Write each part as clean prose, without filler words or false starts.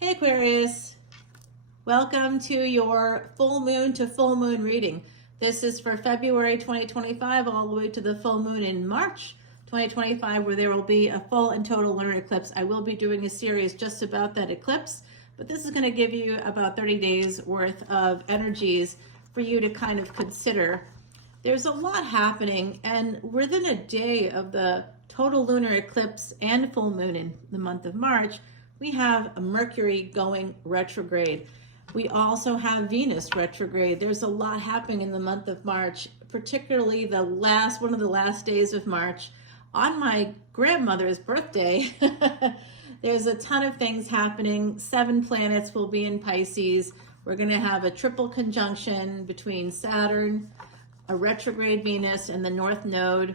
Hey Aquarius, welcome to your full moon to full moon reading. This is for February 2025 all the way to the full moon in March 2025, where there will be a full and total lunar eclipse. I will be doing a series just about that eclipse, but this is going to give you about 30 days worth of energies for you to kind of consider. There's a lot happening, and within a day of the total lunar eclipse and full moon in the month of March, we have a Mercury going retrograde. We also have Venus retrograde. There's a lot happening in the month of March, particularly one of the last days of March. On my grandmother's birthday, there's a ton of things happening. 7 planets will be in Pisces. We're going to have a triple conjunction between Saturn, a retrograde Venus, and the North Node.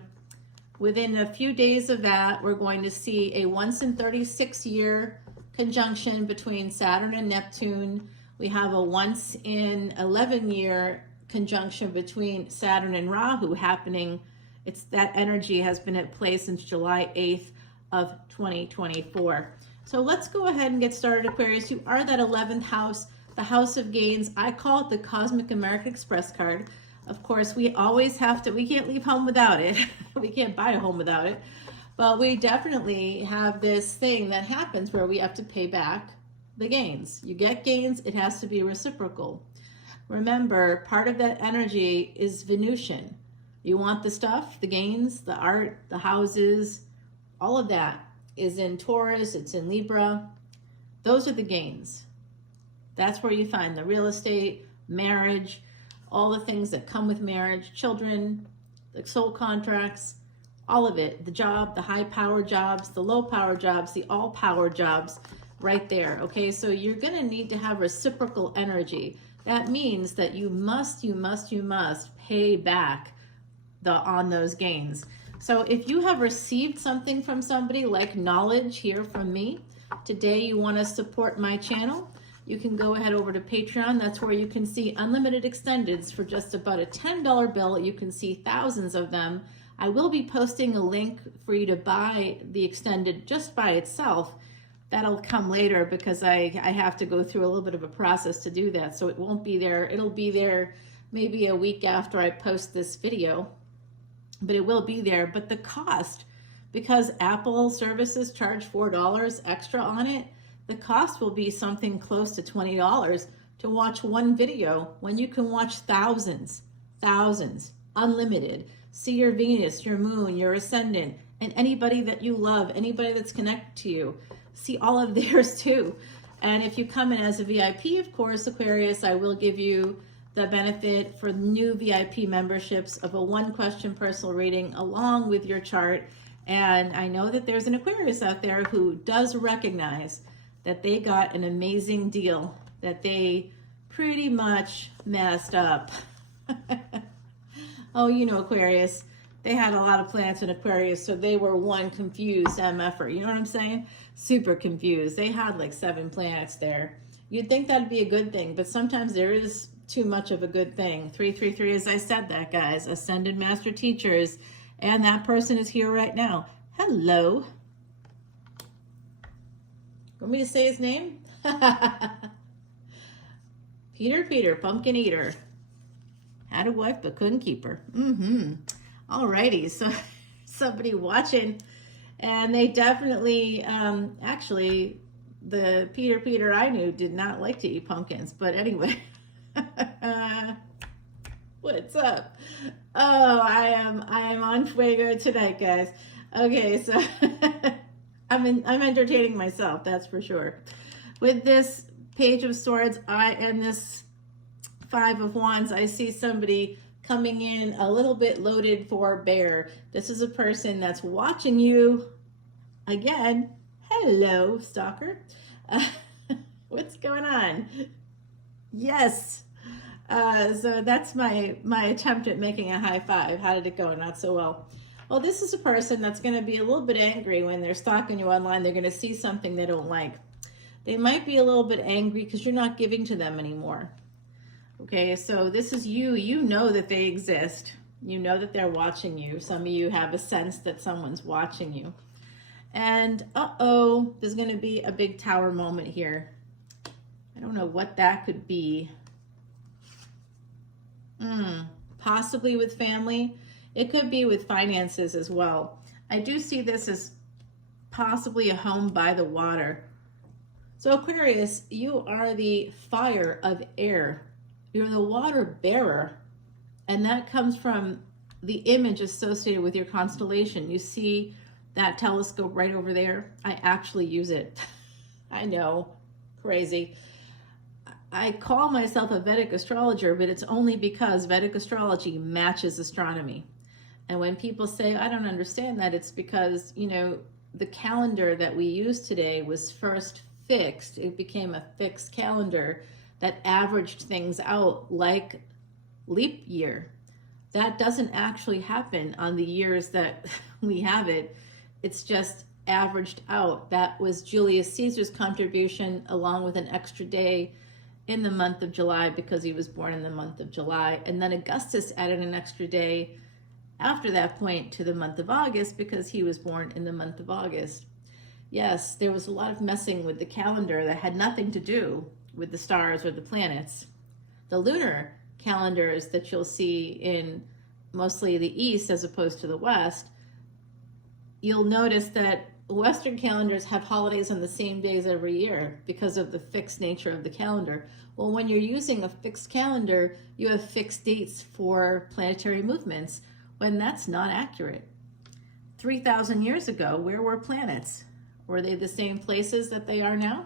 Within a few days of that, we're going to see a once in 36 year conjunction between Saturn and Neptune. We have a once in 11 year conjunction between Saturn and Rahu happening. That energy has been at play since July 8th of 2024. So let's go ahead and get started, Aquarius. You are that 11th house, the house of gains. I call it the Cosmic American Express card. Of course, we always have to, we can't leave home without it. We can't buy a home without it. But we definitely have this thing that happens where we have to pay back the gains. You get gains, it has to be reciprocal. Remember, part of that energy is Venusian. You want the stuff, the gains, the art, the houses, all of that is in Taurus, it's in Libra. Those are the gains. That's where you find the real estate, marriage, all the things that come with marriage, children, the soul contracts, all of it, the job, the high power jobs, the low power jobs, the all power jobs, right there. Okay, so you're going to need to have reciprocal energy. That means that you must pay back on those gains. So if you have received something from somebody like knowledge here from me, today you want to support my channel, you can go ahead over to Patreon. That's where you can see unlimited extendeds for just about a $10 bill. You can see thousands of them. I will be posting a link for you to buy the extended just by itself. That'll come later because I have to go through a little bit of a process to do that. So it won't be there. It'll be there maybe a week after I post this video, but it will be there. But the cost, because Apple services charge $4 extra on it, the cost will be something close to $20 to watch one video when you can watch thousands, unlimited. See your Venus, your moon, your ascendant, and anybody that you love, anybody that's connected to you. See all of theirs too. And if you come in as a VIP, of course, Aquarius, I will give you the benefit for new VIP memberships of a 1-question personal reading along with your chart. And I know that there's an Aquarius out there who does recognize that they got an amazing deal, that they pretty much messed up. Oh, you know, Aquarius, they had a lot of planets in Aquarius, so they were one confused MFer. You know what I'm saying? Super confused. They had like 7 planets there. You'd think that'd be a good thing, but sometimes there is too much of a good thing. 333, as I said that, guys, Ascended Master Teachers, and that person is here right now. Hello. Want me to say his name? Peter, Pumpkin Eater. Had a wife but couldn't keep her. Alrighty, so somebody watching, and they definitely, actually, the Peter I knew did not like to eat pumpkins, but anyway. What's up? Oh, I am on fuego tonight, guys. Okay, so I'm entertaining myself, that's for sure. With this Page of Swords, and this 5 of Wands, I see somebody coming in a little bit loaded for bear. This is a person that's watching you. Again, hello, stalker. What's going on? Yes. So that's my attempt at making a high five. How did it go? Not so well. Well, this is a person that's going to be a little bit angry when they're stalking you online. They're going to see something they don't like. They might be a little bit angry because you're not giving to them anymore. Okay, so this is you. You know that they exist. You know that they're watching you. Some of you have a sense that someone's watching you. And uh-oh, there's going to be a big tower moment here. I don't know what that could be. Possibly with family. It could be with finances as well. I do see this as possibly a home by the water. So Aquarius, you are the fire of air. You're the water bearer. And that comes from the image associated with your constellation. You see that telescope right over there? I actually use it. I know, crazy. I call myself a Vedic astrologer, but it's only because Vedic astrology matches astronomy. And when people say, I don't understand that, it's because, you know, the calendar that we use today was first fixed. It became a fixed calendar that averaged things out like leap year. That doesn't actually happen on the years that we have it. It's just averaged out. That was Julius Caesar's contribution, along with an extra day in the month of July because he was born in the month of July. And then Augustus added an extra day after that point to the month of August because he was born in the month of August. Yes, there was a lot of messing with the calendar that had nothing to do with the stars or the planets. The lunar calendars that you'll see in mostly the East as opposed to the West, you'll notice that Western calendars have holidays on the same days every year because of the fixed nature of the calendar. Well, when you're using a fixed calendar, you have fixed dates for planetary movements, when that's not accurate. 3,000 years ago, where were planets? Were they the same places that they are now?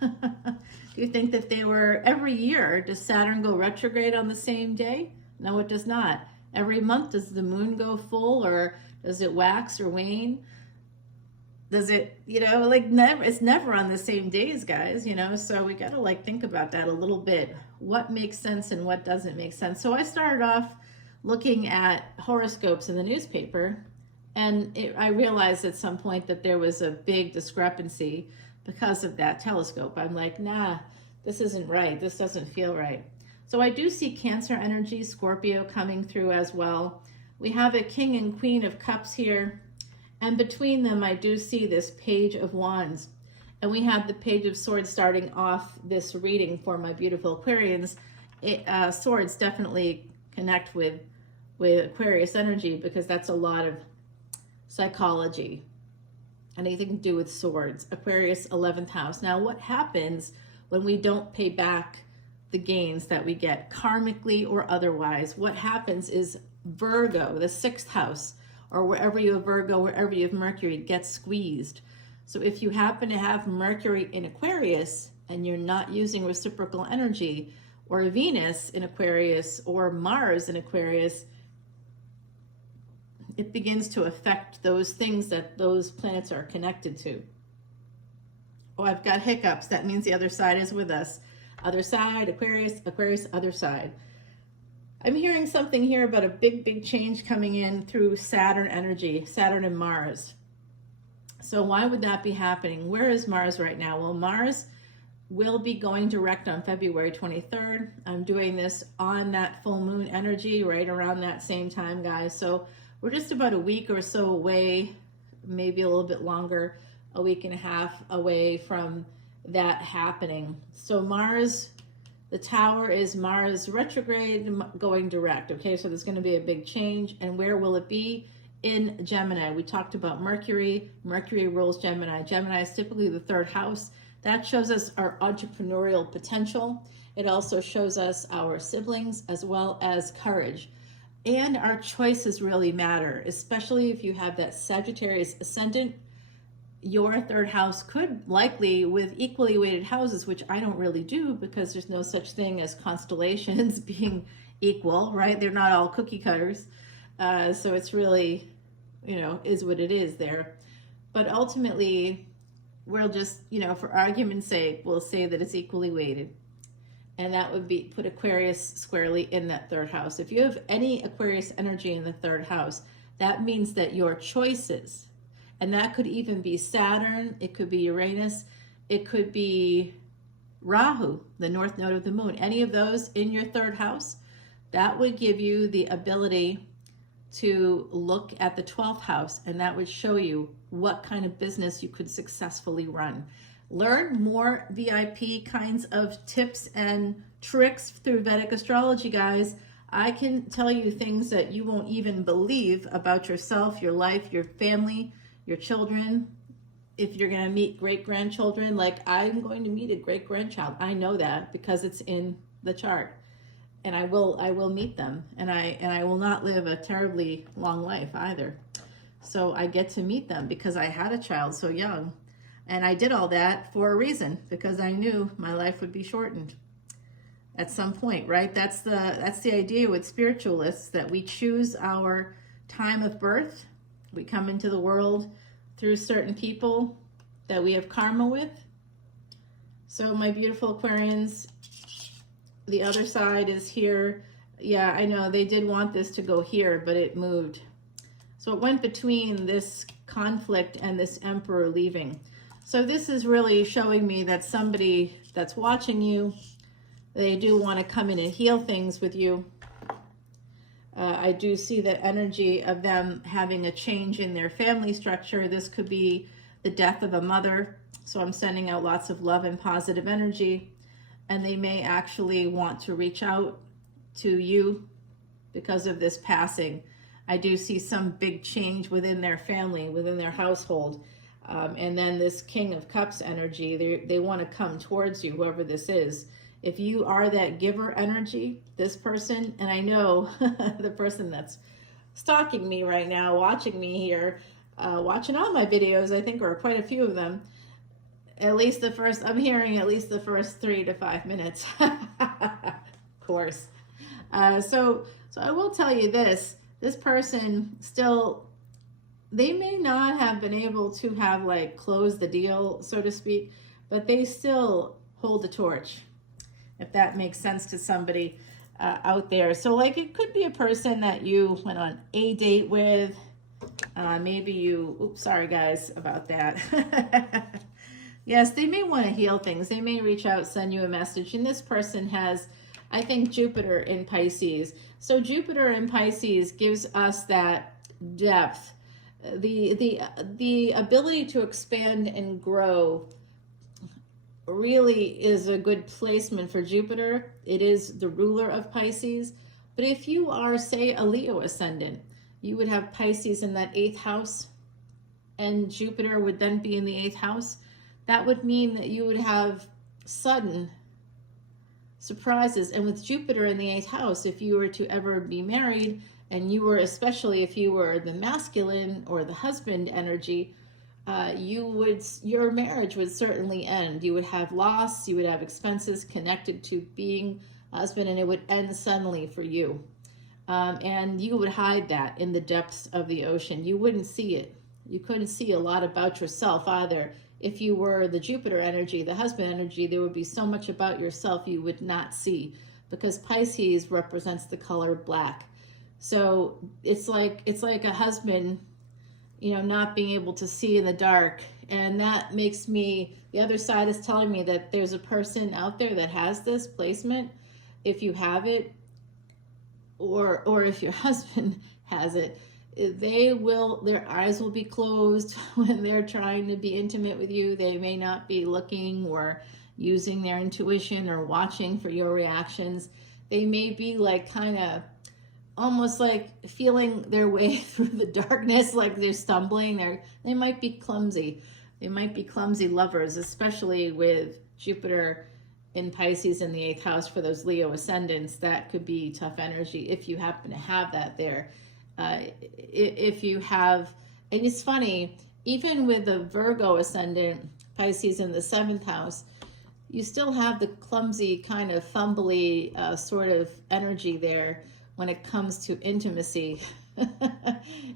Do you think that they were every year? Does Saturn go retrograde on the same day? No, it does not. Every month, does the moon go full, or does it wax or wane? Does it, you know, like never, it's never on the same days, guys, you know, so we got to like think about that a little bit. What makes sense and what doesn't make sense? So I started off looking at horoscopes in the newspaper, and I realized at some point that there was a big discrepancy because of that telescope. I'm like, nah, this isn't right. This doesn't feel right. So I do see Cancer energy, Scorpio coming through as well. We have a King and Queen of Cups here. And between them, I do see this Page of Wands. And we have the Page of Swords starting off this reading for my beautiful Aquarians. Swords definitely connect with Aquarius energy because that's a lot of psychology. Anything to do with swords. Aquarius 11th house. Now, what happens when we don't pay back the gains that we get karmically or otherwise? What happens is Virgo, the 6th house, or wherever you have Virgo, wherever you have Mercury, gets squeezed. So if you happen to have Mercury in Aquarius and you're not using reciprocal energy, or Venus in Aquarius, or Mars in Aquarius, it begins to affect those things that those planets are connected to. Oh, I've got hiccups. That means the other side is with us. Other side, Aquarius, Aquarius, other side. I'm hearing something here about a big, big change coming in through Saturn energy, Saturn and Mars. So why would that be happening? Where is Mars right now? Well, Mars will be going direct on February 23rd. I'm doing this on that full moon energy right around that same time, guys. So we're just about a week or so away, maybe a little bit longer, a week and a half away from that happening. So Mars, the tower is Mars retrograde going direct. Okay, so there's going to be a big change. And where will it be? In Gemini. We talked about Mercury. Mercury rules Gemini. Gemini is typically the 3rd house. That shows us our entrepreneurial potential. It also shows us our siblings as well as courage. And our choices really matter, especially if you have that Sagittarius ascendant. Your 3rd house could likely, with equally weighted houses, which I don't really do because there's no such thing as constellations being equal, right? They're not all cookie cutters. So it's really, you know, is what it is there. But ultimately, we'll just, you know, for argument's sake, we'll say that it's equally weighted. And that would be put Aquarius squarely in that 3rd house. If you have any Aquarius energy in the 3rd house, that means that your choices, and that could even be Saturn, it could be Uranus, it could be Rahu, the north node of the moon, any of those in your 3rd house, that would give you the ability to look at the 12th house, and that would show you what kind of business you could successfully run. learn more VIP kinds of tips and tricks through Vedic astrology, guys. I can tell you things that you won't even believe about yourself, your life, your family, your children. If you're going to meet great-grandchildren, like I'm going to meet a great-grandchild. I know that because it's in the chart. And I will meet them, and I will not live a terribly long life either. So I get to meet them because I had a child so young. And I did all that for a reason, because I knew my life would be shortened at some point, right? That's the idea with spiritualists, that we choose our time of birth. We come into the world through certain people that we have karma with. So my beautiful Aquarians, the other side is here. Yeah, I know they did want this to go here, but it moved. So it went between this conflict and this emperor leaving. So this is really showing me that somebody that's watching you, they do want to come in and heal things with you. I do see that energy of them having a change in their family structure. This could be the death of a mother. So I'm sending out lots of love and positive energy. And they may actually want to reach out to you because of this passing. I do see some big change within their family, within their household. And then this King of Cups energy, they want to come towards you, whoever this is. If you are that giver energy, this person, and I know the person that's stalking me right now, watching me here, watching all my videos, I think, or quite a few of them, I'm hearing at least the first 3 to 5 minutes, of course. So I will tell you this person still, they may not have been able to have like closed the deal, so to speak, but they still hold the torch, if that makes sense to somebody out there. So like it could be a person that you went on a date with, maybe you, oops, sorry guys about that. Yes, they may want to heal things. They may reach out, send you a message. And this person has, I think, Jupiter in Pisces. So Jupiter in Pisces gives us that depth, the ability to expand and grow. Really is a good placement for Jupiter. It is the ruler of Pisces. But if you are, say, a Leo ascendant, you would have Pisces in that 8th house, and Jupiter would then be in the 8th house. That would mean that you would have sudden surprises. And with Jupiter in the 8th house, if you were to ever be married, and you were, especially if you were the masculine or the husband energy, your marriage would certainly end. You would have loss, you would have expenses connected to being husband, and it would end suddenly for you. And you would hide that in the depths of the ocean. You wouldn't see it. You couldn't see a lot about yourself either. If you were the Jupiter energy, the husband energy, there would be so much about yourself you would not see, because Pisces represents the color black. So it's like a husband, not being able to see in the dark. And that makes me, the other side is telling me that there's a person out there that has this placement. If you have it, or if your husband has it, their eyes will be closed when they're trying to be intimate with you. They may not be looking or using their intuition or watching for your reactions. They may be like kind of almost like feeling their way through the darkness, like they're stumbling. They might be clumsy. They might be clumsy lovers, especially with Jupiter in Pisces in the 8th house for those Leo ascendants. That could be tough energy if you happen to have that there. If you have, and it's funny, even with the Virgo ascendant, Pisces in the 7th house, you still have the clumsy kind of fumbly sort of energy there when it comes to intimacy.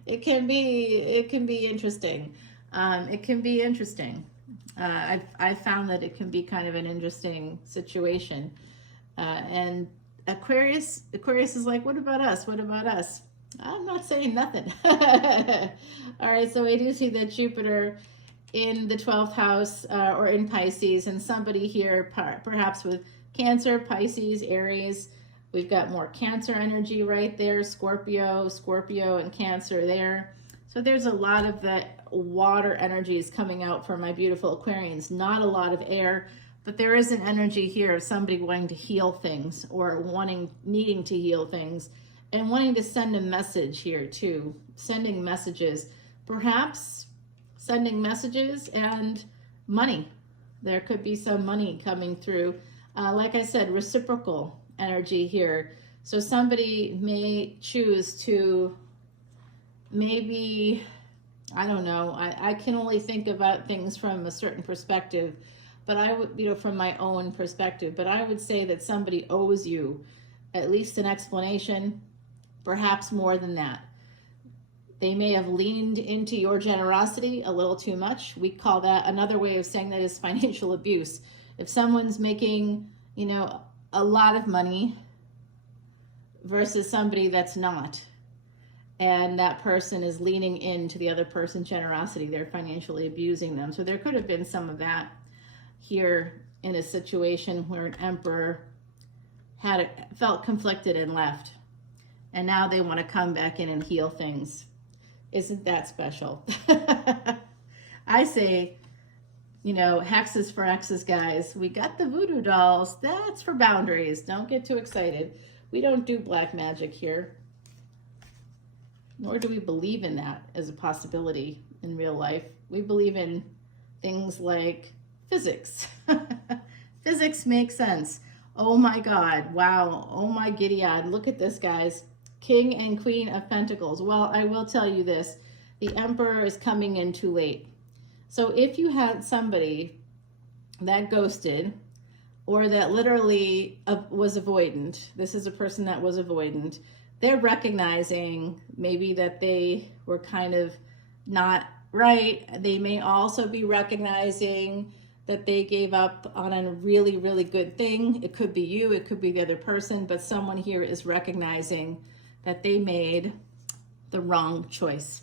It can be interesting. It can be interesting. I've found that it can be kind of an interesting situation. And Aquarius is like, what about us? What about us? I'm not saying nothing. All right, so I do see that Jupiter in the 12th house or in Pisces, and somebody here perhaps with Cancer, Pisces, Aries. We've got more Cancer energy right there, Scorpio and Cancer there. So there's a lot of the water energies coming out for my beautiful Aquarians, not a lot of air, but there is an energy here of somebody wanting to heal things or needing to heal things and wanting to send a message here too, sending messages, perhaps sending messages and money. There could be some money coming through. Like I said, reciprocal energy here. So somebody may choose to maybe, I don't know, I can only think about things from a certain perspective, but I would, from my own perspective, but I would say that somebody owes you at least an explanation, perhaps more than that. They may have leaned into your generosity a little too much. We call that, another way of saying that is financial abuse. If someone's making, a lot of money versus somebody that's not, and that person is leaning into the other person's generosity, they're financially abusing them. So there could have been some of that here in a situation where an emperor felt conflicted and left, and now they want to come back in and heal things. Isn't that special? I say, hexes for exes, guys. We got the voodoo dolls. That's for boundaries. Don't get too excited. We don't do black magic here. Nor do we believe in that as a possibility in real life. We believe in things like physics. Physics makes sense. Oh my God. Wow. Oh my Gideon. Look at this, guys. King and Queen of Pentacles. Well, I will tell you this. The Emperor is coming in too late. So if you had somebody that ghosted or that literally was avoidant, this is a person that was avoidant, they're recognizing maybe that they were kind of not right. They may also be recognizing that they gave up on a really, really good thing. It could be you, it could be the other person, but someone here is recognizing that they made the wrong choice.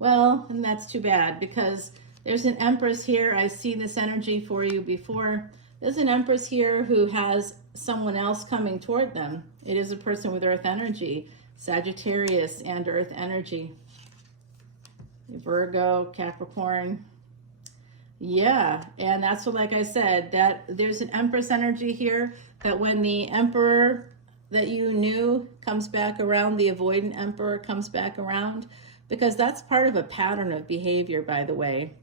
Well, and that's too bad because there's an Empress here. I've seen this energy for you before. There's an Empress here who has someone else coming toward them. It is a person with Earth energy, Sagittarius and Earth energy. Virgo, Capricorn. Yeah, and that's what, like I said, that there's an Empress energy here, that when the Emperor that you knew comes back around, the avoidant Emperor comes back around, because that's part of a pattern of behavior, by the way.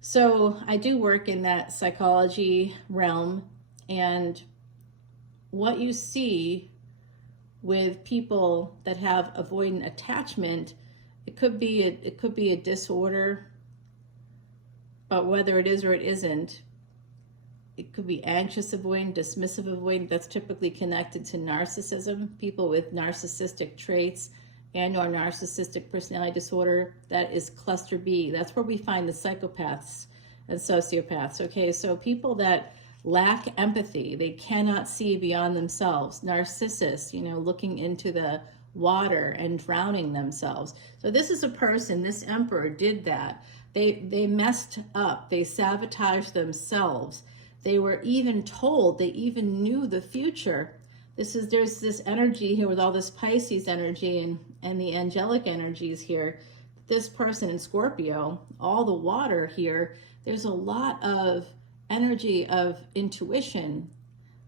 So I do work in that psychology realm, and what you see with people that have avoidant attachment, it could be a disorder, but whether it is or it isn't, it could be anxious avoidant, dismissive avoidant. That's typically connected to narcissism. People with narcissistic traits and or narcissistic personality disorder, that is cluster B. That's where we find the psychopaths and sociopaths. Okay, so people that lack empathy, they cannot see beyond themselves. Narcissists, looking into the water and drowning themselves. So this is a person, this Emperor did that. They messed up, they sabotaged themselves. They were even told, they even knew the future. There's this energy here with all this Pisces energy and the angelic energies here. This person in Scorpio, all the water here, there's a lot of energy of intuition.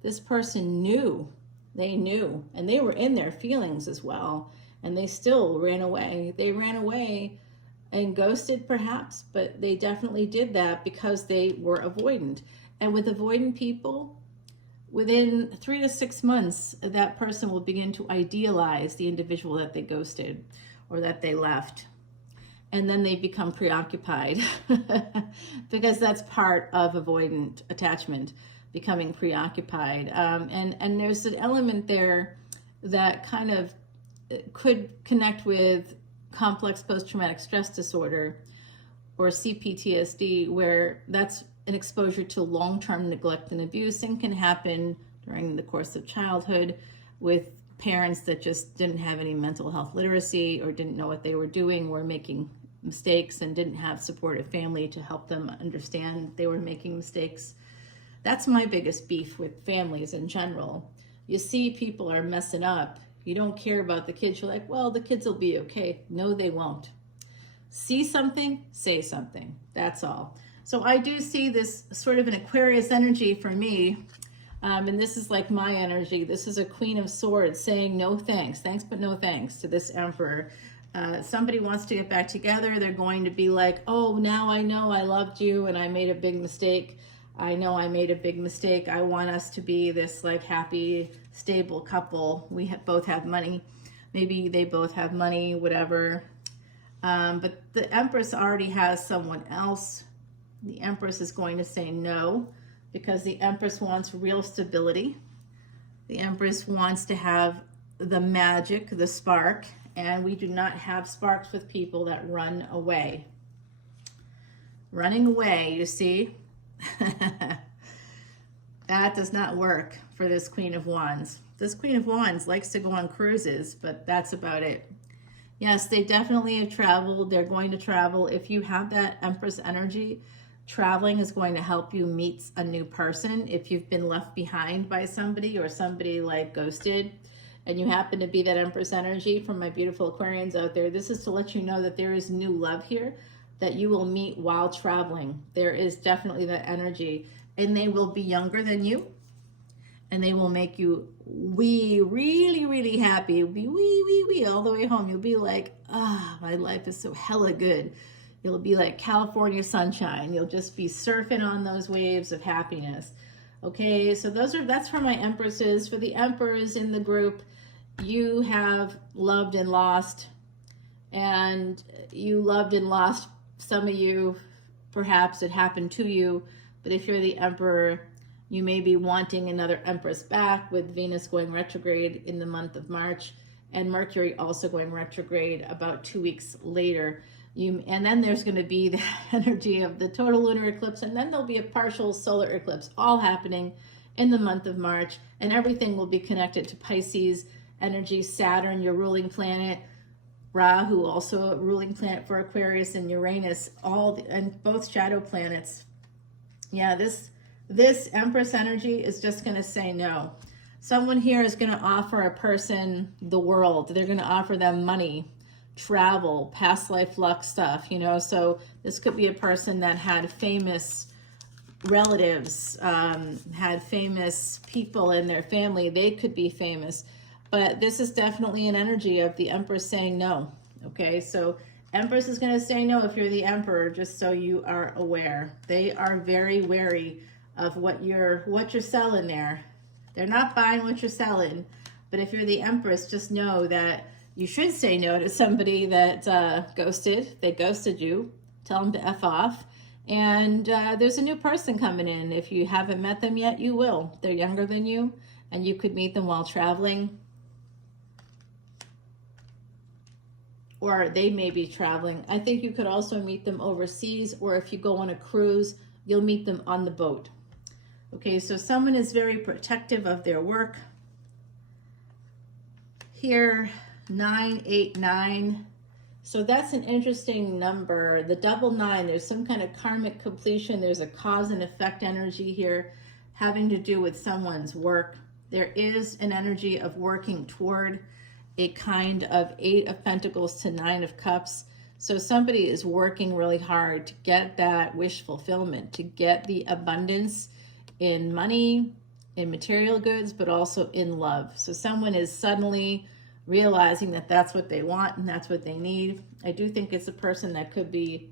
This person knew, and they were in their feelings as well, and they still ran away. They ran away and ghosted perhaps, but they definitely did that because they were avoidant. And with avoidant people, within 3 to 6 months, that person will begin to idealize the individual that they ghosted or that they left. And then they become preoccupied because that's part of avoidant attachment, becoming preoccupied. And there's an element there that kind of could connect with complex post-traumatic stress disorder or CPTSD, where that's an exposure to long-term neglect and abuse, and can happen during the course of childhood with parents that just didn't have any mental health literacy or didn't know what they were doing, were making mistakes, and didn't have supportive family to help them understand they were making mistakes. That's my biggest beef with families in general. You see people are messing up, You don't care about the kids. You're like, well, the kids will be okay. No, they won't. See something, say something. That's all. So I do see this sort of an Aquarius energy for me. And this is like my energy. This is a Queen of Swords saying no thanks. Thanks, but no thanks to this Emperor. Somebody wants to get back together. They're going to be like, oh, now I know I loved you and I made a big mistake. I know I made a big mistake. I want us to be this like happy, stable couple. We both have money. Maybe they both have money, whatever. But the Empress already has someone else. The Empress is going to say no because the Empress wants real stability. The Empress wants to have the magic, the spark, and we do not have sparks with people that run away. Running away, you see? That does not work for this Queen of Wands. This Queen of Wands likes to go on cruises, but that's about it. Yes, they definitely have traveled. They're going to travel. If you have that Empress energy, traveling is going to help you meet a new person. If you've been left behind by somebody or somebody like ghosted, and you happen to be that Empress energy, from my beautiful Aquarians out there, this is to let you know that there is new love here that you will meet while traveling. There is definitely that energy, and they will be younger than you, and they will make you really, really happy. You'll be wee all the way home. You'll be like, my life is so hella good. You'll be like California sunshine. You'll just be surfing on those waves of happiness. Okay, so that's for my Empresses. For the Emperors in the group, you have loved and lost, and you loved and lost. Some of you, perhaps it happened to you, but if you're the Emperor, you may be wanting another Empress back, with Venus going retrograde in the month of March and Mercury also going retrograde about 2 weeks later. And then there's going to be the energy of the total lunar eclipse, and then there'll be a partial solar eclipse, all happening in the month of March, and everything will be connected to Pisces energy, Saturn, your ruling planet, Rahu, also a ruling planet for Aquarius, and Uranus, and both shadow planets. Yeah, this Empress energy is just going to say no. Someone here is going to offer a person the world. They're going to offer them money, travel, past life luck stuff, so this could be a person that had famous relatives, had famous people in their family. They could be famous, but this is definitely an energy of the Empress saying no. Okay, so Empress is going to say no if you're the Emperor, just so you are aware. They are very wary of what you're selling there. They're not buying what you're selling, but if you're the Empress, just know that you should say no to somebody that they ghosted you. Tell them to F off. And there's a new person coming in. If you haven't met them yet, you will. They're younger than you, and you could meet them while traveling. Or they may be traveling. I think you could also meet them overseas, or if you go on a cruise, you'll meet them on the boat. Okay, so someone is very protective of their work. Here, 989. So that's an interesting number. The double 9, there's some kind of karmic completion. There's a cause and effect energy here having to do with someone's work. There is an energy of working toward a kind of 8 of Pentacles to 9 of Cups. So somebody is working really hard to get that wish fulfillment, to get the abundance in money, in material goods, but also in love. So someone is suddenly realizing that that's what they want and that's what they need. I do think it's a person that could be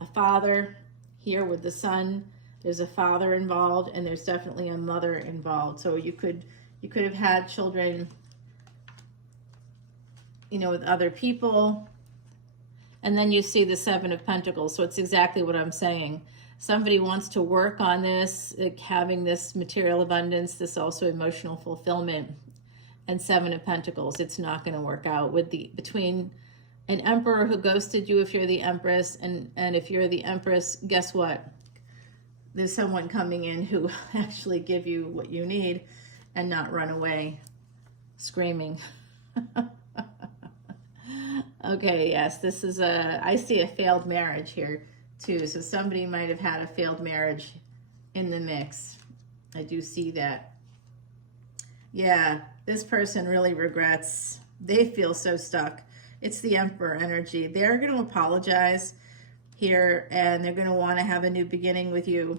a father here with the son. There's a father involved, and there's definitely a mother involved. So you could have had children, with other people. And then you see the 7 of Pentacles. So it's exactly what I'm saying. Somebody wants to work on this, like having this material abundance, this also emotional fulfillment. And 7 of Pentacles, it's not going to work out between an Emperor who ghosted you if you're the Empress, and if you're the Empress, guess what? There's someone coming in who will actually give you what you need and not run away screaming. Okay, yes, this is I see a failed marriage here too. So somebody might have had a failed marriage in the mix. I do see that. Yeah, this person really regrets. They feel so stuck. It's the Emperor energy. They're going to apologize here, and they're going to want to have a new beginning with you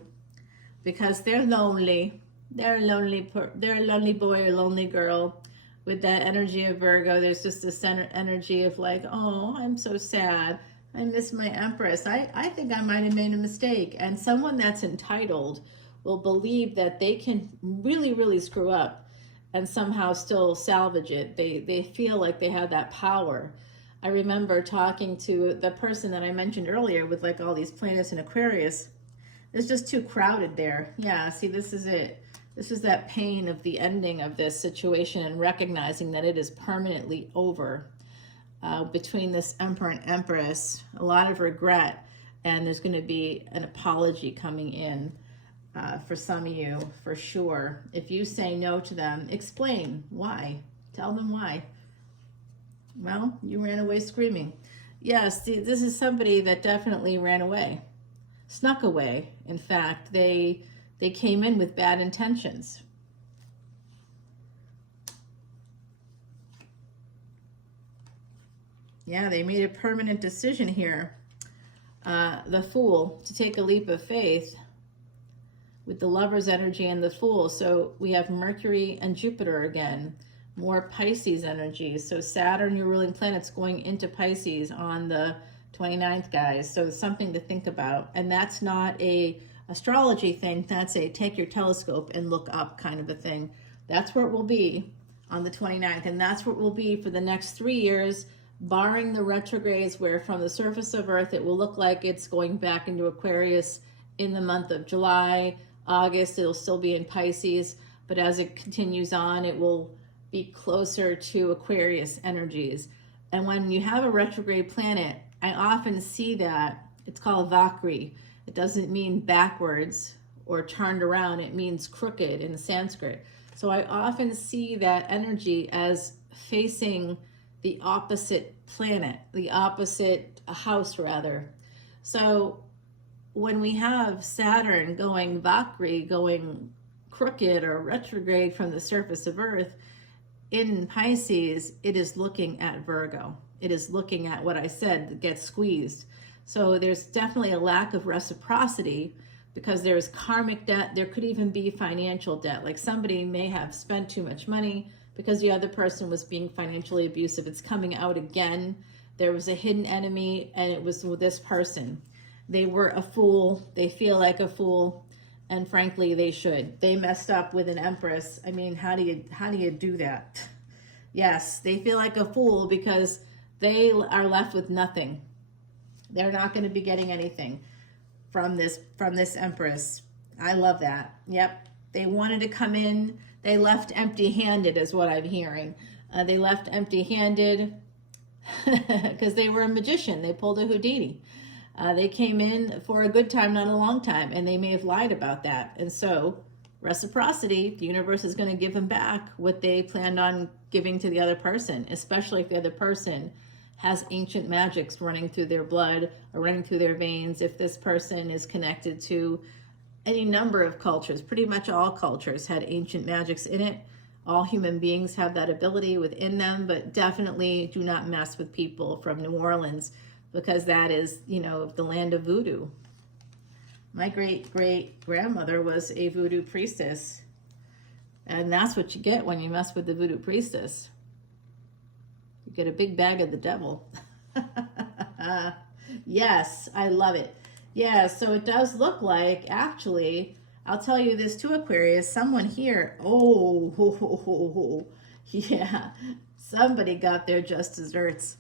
because they're lonely. They're a lonely boy or lonely girl with that energy of Virgo. There's just this energy of like, oh, I'm so sad. I miss my Empress. I think I might have made a mistake. And someone that's entitled will believe that they can really, really screw up and somehow still salvage it. They feel like they have that power. I remember talking to the person that I mentioned earlier with like all these planets in Aquarius. It's just too crowded there. Yeah, see, this is it. This is that pain of the ending of this situation and recognizing that it is permanently over. Between this Emperor and Empress, a lot of regret, and there's going to be an apology coming in for some of you, for sure. If you say no to them, explain why. Tell them why. Well, you ran away screaming. Yes, this is somebody that definitely ran away, snuck away. In fact, they came in with bad intentions. Yeah, they made a permanent decision here. The Fool, to take a leap of faith with the Lover's energy and the Fool. So we have Mercury and Jupiter again, more Pisces energy. So Saturn, your ruling planet's going into Pisces on the 29th, guys. So something to think about. And that's not a astrology thing. That's a take your telescope and look up kind of a thing. That's where it will be on the 29th. And that's where it will be for the next 3 years, barring the retrogrades, where from the surface of Earth, it will look like it's going back into Aquarius in the month of July. August, it'll still be in Pisces, but as it continues on, it will be closer to Aquarius energies. And when you have a retrograde planet, I often see that it's called Vakri. It doesn't mean backwards or turned around. It means crooked in Sanskrit. So I often see that energy as facing the opposite planet, the opposite house rather. So when we have Saturn going Vakri, going crooked or retrograde from the surface of Earth in Pisces, it is looking at Virgo. It is looking at what I said that gets squeezed. So there's definitely a lack of reciprocity because there's karmic debt. There could even be financial debt. Like somebody may have spent too much money because the other person was being financially abusive. It's coming out again. There was a hidden enemy, and it was with this person. They were a fool. They feel like a fool, and frankly, they should. They messed up with an Empress. I mean, how do you do that? Yes, they feel like a fool because they are left with nothing. They're not going to be getting anything from this Empress. I love that. Yep, they wanted to come in. They left empty-handed, is what I'm hearing. They left empty-handed because they were a magician. They pulled a Houdini. They came in for a good time, not a long time, and they may have lied about that. And so, reciprocity, the universe is going to give them back what they planned on giving to the other person, especially if the other person has ancient magics running through their blood or running through their veins. If this person is connected to any number of cultures, pretty much all cultures had ancient magics in it. All human beings have that ability within them, but definitely do not mess with people from New Orleans, because that is, the land of voodoo. My great-great-grandmother was a voodoo priestess, and that's what you get when you mess with the voodoo priestess. You get a big bag of the devil. Yes, I love it. Yeah, so it does look like, actually, I'll tell you this too, Aquarius, someone here, yeah, somebody got their just desserts.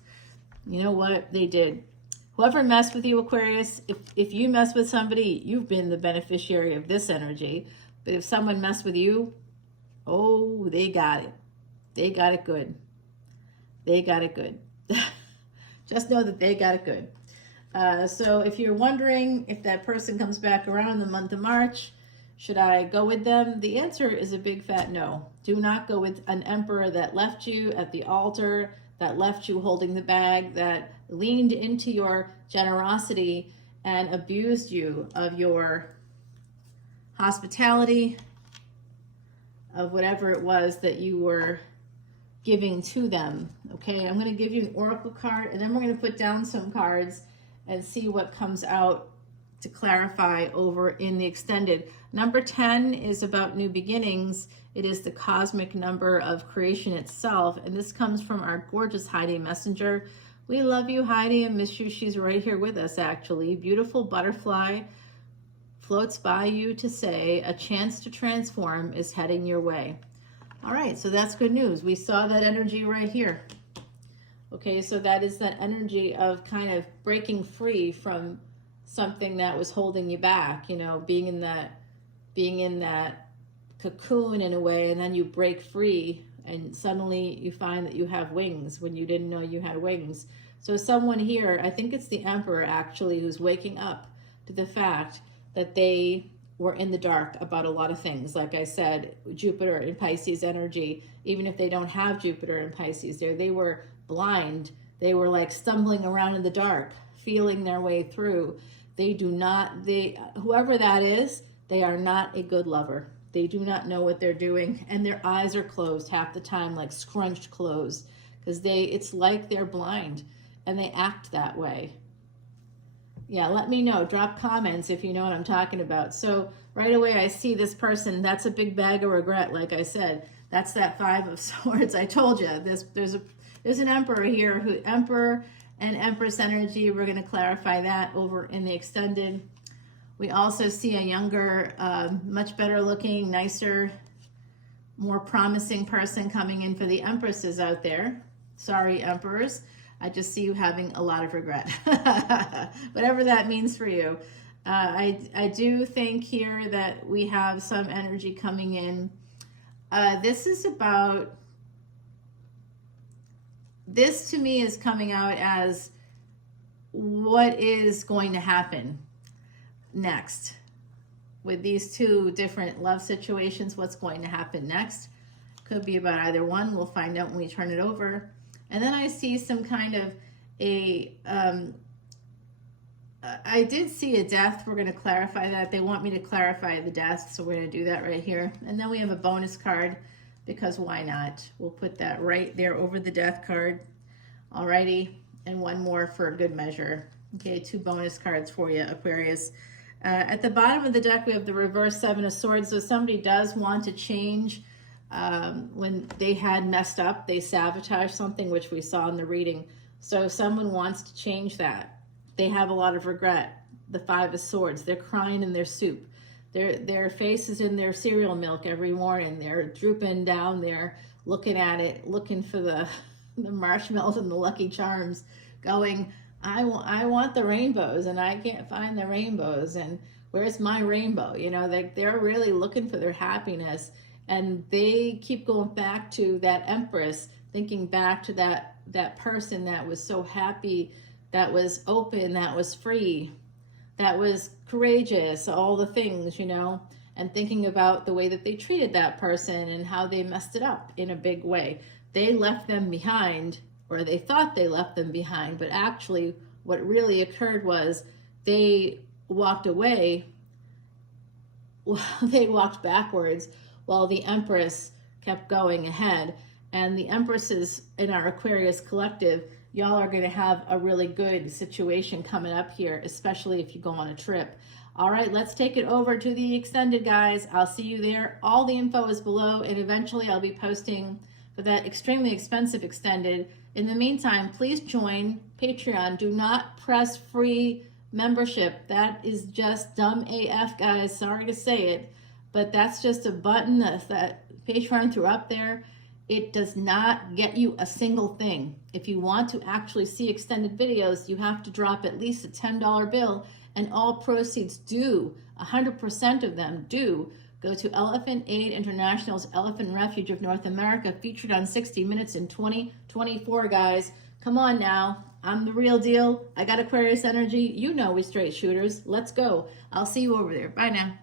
You know what? They did. Whoever messed with you, Aquarius, if you mess with somebody, you've been the beneficiary of this energy. But if someone messed with you, oh, they got it. They got it good. They got it good. Just know that they got it good. So if you're wondering if that person comes back around in the month of March, should I go with them? The answer is a big fat no. Do not go with an emperor that left you at the altar, that left you holding the bag, that leaned into your generosity and abused you of your hospitality, of whatever it was that you were giving to them. Okay, I'm going to give you an oracle card, and then we're going to put down some cards and see what comes out to clarify over in the extended. Number 10 is about new beginnings. It is the cosmic number of creation itself, and this comes from our gorgeous Heidi Messenger. We love you, Heidi, and miss you. She's right here with us, actually. Beautiful butterfly floats by you to say, a chance to transform is heading your way. All right, so that's good news. We saw that energy right here. Okay, so that is that energy of kind of breaking free from something that was holding you back, you know, being in that cocoon in a way, and then you break free and suddenly you find that you have wings when you didn't know you had wings. So someone here, I think it's the Emperor actually, who's waking up to the fact that they were in the dark about a lot of things. Like I said, Jupiter and Pisces energy, even if they don't have Jupiter and Pisces there, they were blind. They were like stumbling around in the dark, feeling their way through. Whoever that is, they are not a good lover. They do not know what they're doing, and their eyes are closed half the time, like scrunched closed, because it's like they're blind and they act that way. Yeah, let me know. Drop comments if you know what I'm talking about. So right away I see this person. That's a big bag of regret. Like I said, that's that 5 of Swords. I told you there's an Emperor here, Emperor and Empress energy. We're going to clarify that over in the extended. We also see a younger, much better looking, nicer, more promising person coming in for the Empresses out there. Sorry, Emperors. I just see you having a lot of regret. Whatever that means for you. I do think here that we have some energy coming in. This to me is coming out as what is going to happen next with these two different love situations. What's going to happen next could be about either one. We'll find out when we turn it over. And then I see some kind of I did see a death. We're going to clarify that. They want me to clarify the death, so we're going to do that right here. And then we have a bonus card, because why not? We'll put that right there over the death card. Alrighty, and one more for good measure. Okay, 2 bonus cards for you, Aquarius. At the bottom of the deck, we have the reverse 7 of Swords. So somebody does want to change. When they had messed up, they sabotaged something, which we saw in the reading. So someone wants to change that. They have a lot of regret. The 5 of Swords. They're crying in their soup. Their face is in their cereal milk every morning. They're drooping down there, looking at it, looking for the marshmallows and the Lucky Charms, going, I want the rainbows, and I can't find the rainbows, and where's my rainbow? You know, they're really looking for their happiness, and they keep going back to that Empress, thinking back to that person that was so happy, that was open, that was free, that was courageous, all the things, you know, and thinking about the way that they treated that person and how they messed it up in a big way. They left them behind, or they thought they left them behind, but actually what really occurred was they walked away, they walked backwards while the Empress kept going ahead. And the Empresses in our Aquarius collective, y'all are going to have a really good situation coming up here, especially if you go on a trip. All right, let's take it over to the extended, guys. I'll see you there. All the info is below, and eventually I'll be posting for that extremely expensive extended. In the meantime, please join Patreon. Do not press free membership. That is just dumb AF, guys. Sorry to say it, but that's just a button that Patreon threw up there. It does not get you a single thing. If you want to actually see extended videos, you have to drop at least a $10 bill, and all proceeds 100% of them go to Elephant Aid International's Elephant Refuge of North America, featured on 60 Minutes in 2024, guys. Come on now. I'm the real deal. I got Aquarius energy. You know we straight shooters. Let's go. I'll see you over there. Bye now.